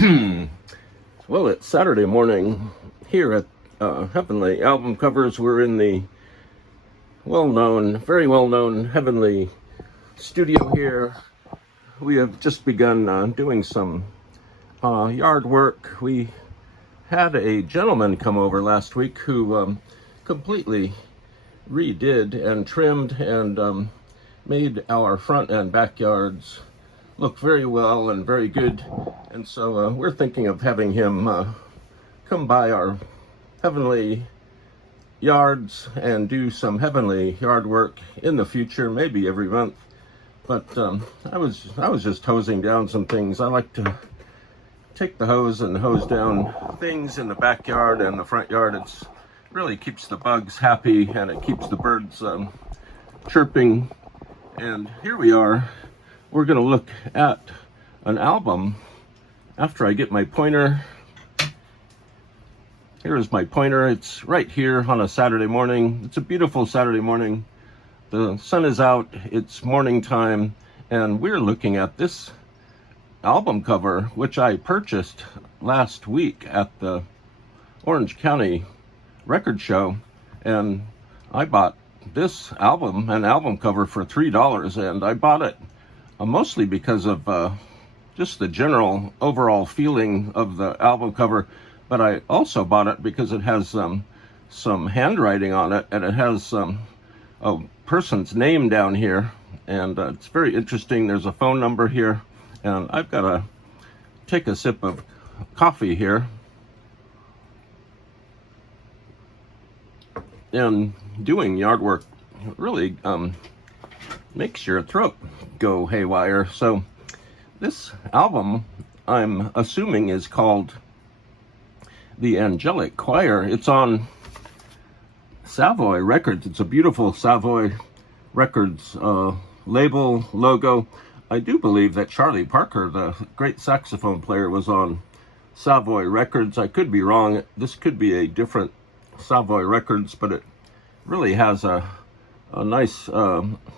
Well, it's Saturday morning here at Heavenly Album Covers. We're in the very well-known Heavenly studio here. We have just begun doing some yard work. We had a gentleman come over last week who completely redid and trimmed and made our front and backyards look very well and very good. And so we're thinking of having him come by our heavenly yards and do some heavenly yard work in the future, maybe every month. But I was just hosing down some things. I like to take the hose and hose down things in the backyard and the front yard. It's really keeps the bugs happy and it keeps the birds chirping. And here we are. We're going to look at an album after I get my pointer. Here is my pointer. It's right here on a Saturday morning. It's a beautiful Saturday morning. The sun is out. It's morning time. And we're looking at this album cover, which I purchased last week at the Orange County Record Show. And I bought this an album cover for $3. And I bought it mostly because of just the general overall feeling of the album cover, but I also bought it because it has some handwriting on it, and it has a person's name down here, and it's very interesting. There's a phone number here, and I've got to take a sip of coffee here. And doing yard work really makes your throat go haywire. So this album, I'm assuming, is called The Angelic Choir. It's on Savoy Records. It's a beautiful Savoy Records label, logo. I do believe that Charlie Parker, the great saxophone player, was on Savoy Records. I could be wrong. This could be a different Savoy Records, but it really has a nice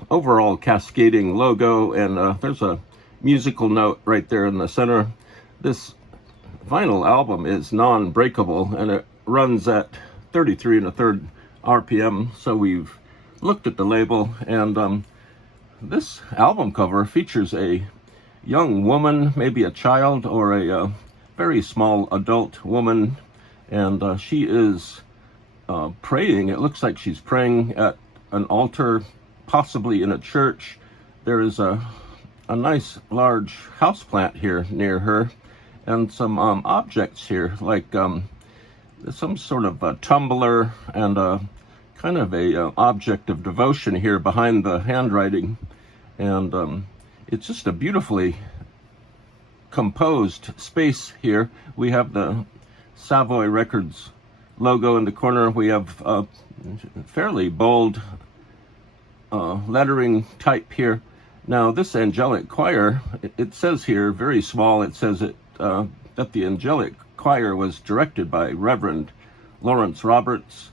overall cascading logo, and there's a musical note right there in the center. This vinyl album is non-breakable, and it runs at 33 1/3 RPM. So we've looked at the label, and this album cover features a young woman, maybe a child or a very small adult woman, and she is praying. It looks like she's praying at an altar, possibly in a church. There is a nice large houseplant here near her, and some objects here, like some sort of a tumbler and kind of a object of devotion here behind the handwriting. And it's just a beautifully composed space here. We have the Savoy Records logo in the corner. We have fairly bold lettering type here. Now this Angelic Choir, it says here very small, it says that the Angelic Choir was directed by Reverend Lawrence Roberts,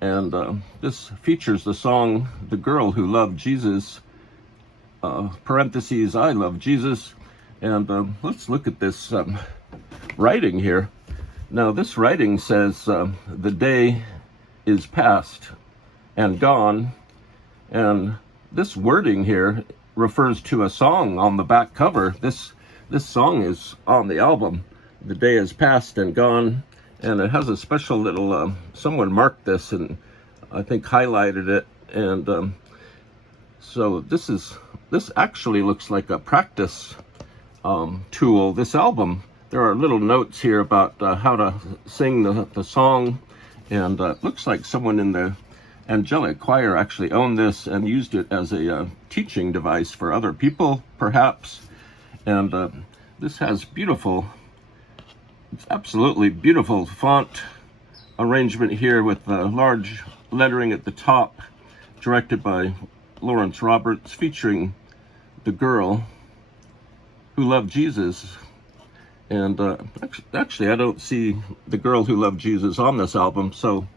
and this features the song The Girl Who Loved Jesus, parentheses, I Love Jesus. And let's look at this writing here. Now this writing says the day is past and gone, and this wording here refers to a song on the back cover. This song is on the album, The Day is Past and Gone, and it has a special little someone marked this and I think highlighted it, and so this actually looks like a practice tool. This album, there are little notes here about how to sing the song, and it looks like someone in the Angelic Choir actually owned this and used it as a teaching device for other people, perhaps. And this has it's absolutely beautiful font arrangement here with large lettering at the top, directed by Lawrence Roberts, featuring the girl who loved Jesus. And actually, I don't see the girl who loved Jesus on this album, so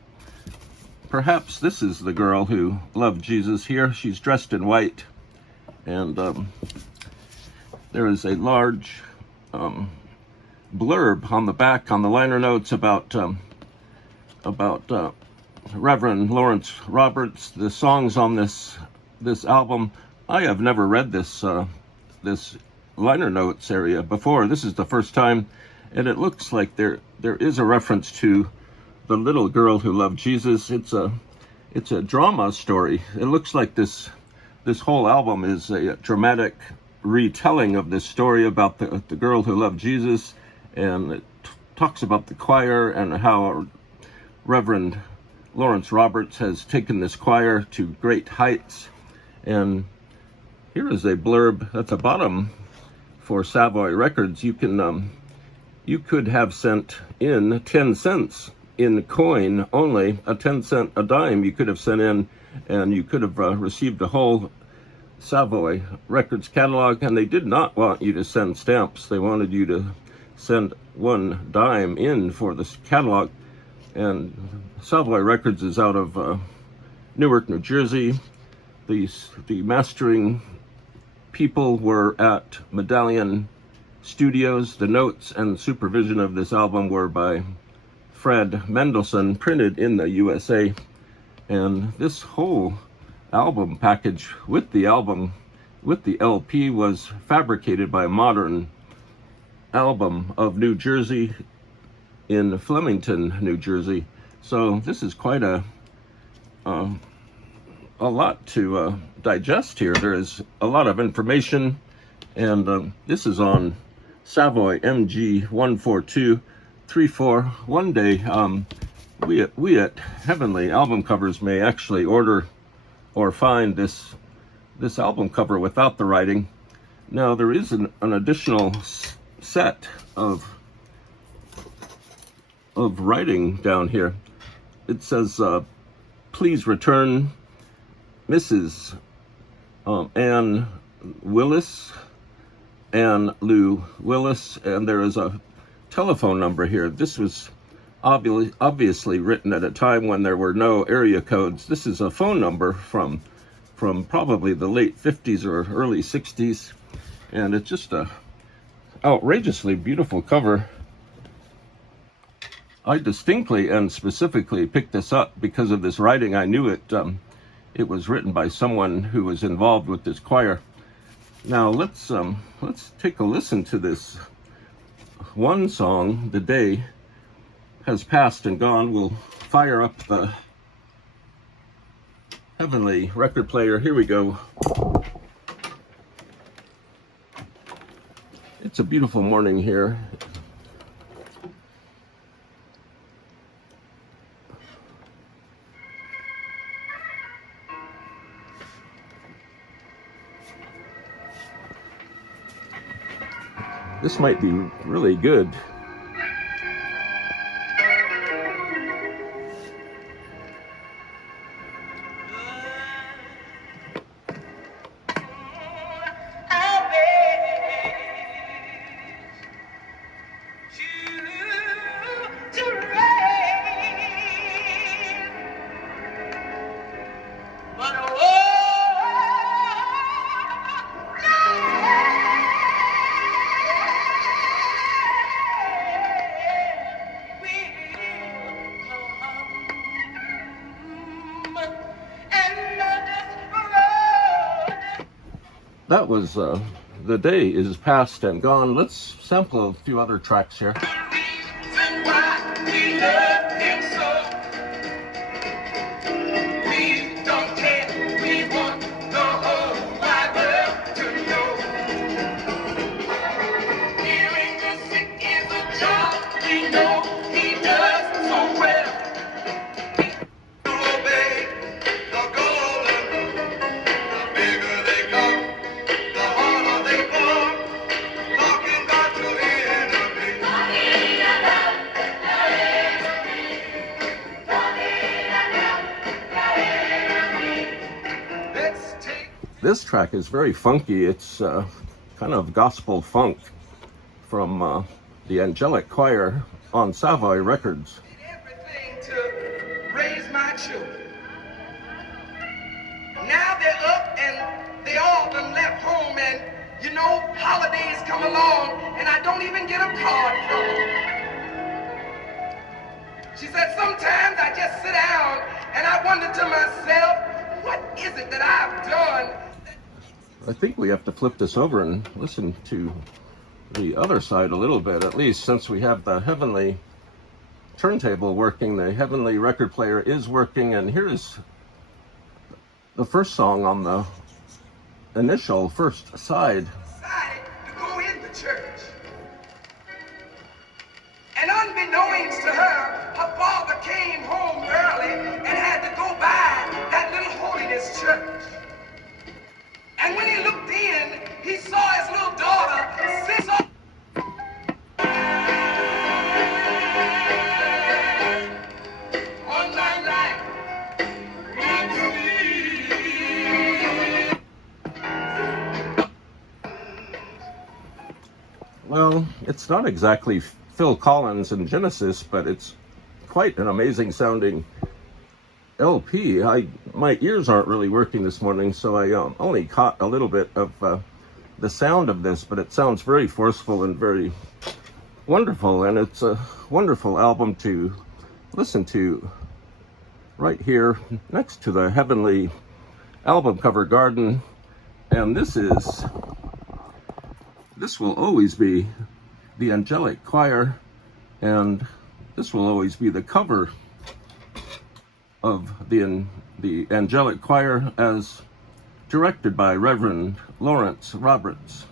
perhaps this is the girl who loved Jesus here. She's dressed in white, and there is a large blurb on the back, on the liner notes, about Reverend Lawrence Roberts, the songs on this album. I have never read this liner notes area before. This is the first time, and it looks like there is a reference to the little girl who loved Jesus. It's a drama story. It looks like this whole album is a dramatic retelling of this story about the girl who loved Jesus, and it talks about the choir and how Reverend Lawrence Roberts has taken this choir to great heights. And here is a blurb at the bottom for Savoy Records. You could have sent in 10 cents in coin only, a 10 cent a dime you could have sent in, and you could have received a whole Savoy Records catalog. And they did not want you to send stamps. They wanted you to send 1 dime in for this catalog. And Savoy Records is out of Newark, New Jersey. The mastering people were at Medallion Studios. The notes and supervision of this album were by Fred Mendelssohn, printed in the USA. And this whole album package with the LP was fabricated by Modern Album of New Jersey in Flemington, New Jersey. So this is quite a lot to digest here. There is a lot of information, and this is on Savoy MG 14234. One day, we at Heavenly Album Covers may actually order or find this album cover without the writing. Now there is an additional set of writing down here. It says, please return Mrs. Ann Willis, Ann Lou Willis, and there is a telephone number here. This was obviously written at a time when there were no area codes. This is a phone number from probably the late 50s or early 60s, and it's just a outrageously beautiful cover. I distinctly and specifically picked this up because of this writing. I knew it was written by someone who was involved with this choir. Now let's take a listen to this one song. The Day Has Passed and Gone. We'll fire up the Heavenly record player. Here we go. It's a beautiful morning here. This might be really good. That was The Day Is Past and Gone. Let's sample a few other tracks here. This track is very funky. It's kind of gospel funk from the Angelic Choir on Savoy Records. Everything to raise my children. Now they're up and they all done left home, and You know, holidays come along and I don't even get a card from them. She said, sometimes I just sit down and I wonder to myself, what is it that I've done? I think we have to flip this over and listen to the other side a little bit, at least since we have the heavenly turntable working, the heavenly record player is working, and here's the first song on the initial first side. Decided to go in the church. And unbeknownst to her, her father came home early and had to go by that little holiness church. And when he looked in, he saw his little daughter sit on that night. Well, it's not exactly Phil Collins in Genesis, but it's quite an amazing sounding LP. My ears aren't really working this morning, so I only caught a little bit of the sound of this, but it sounds very forceful and very wonderful, and it's a wonderful album to listen to right here next to the heavenly album cover garden. And this will always be the Angelic Choir, and this will always be the cover of the Angelic Choir as directed by Reverend Lawrence Roberts.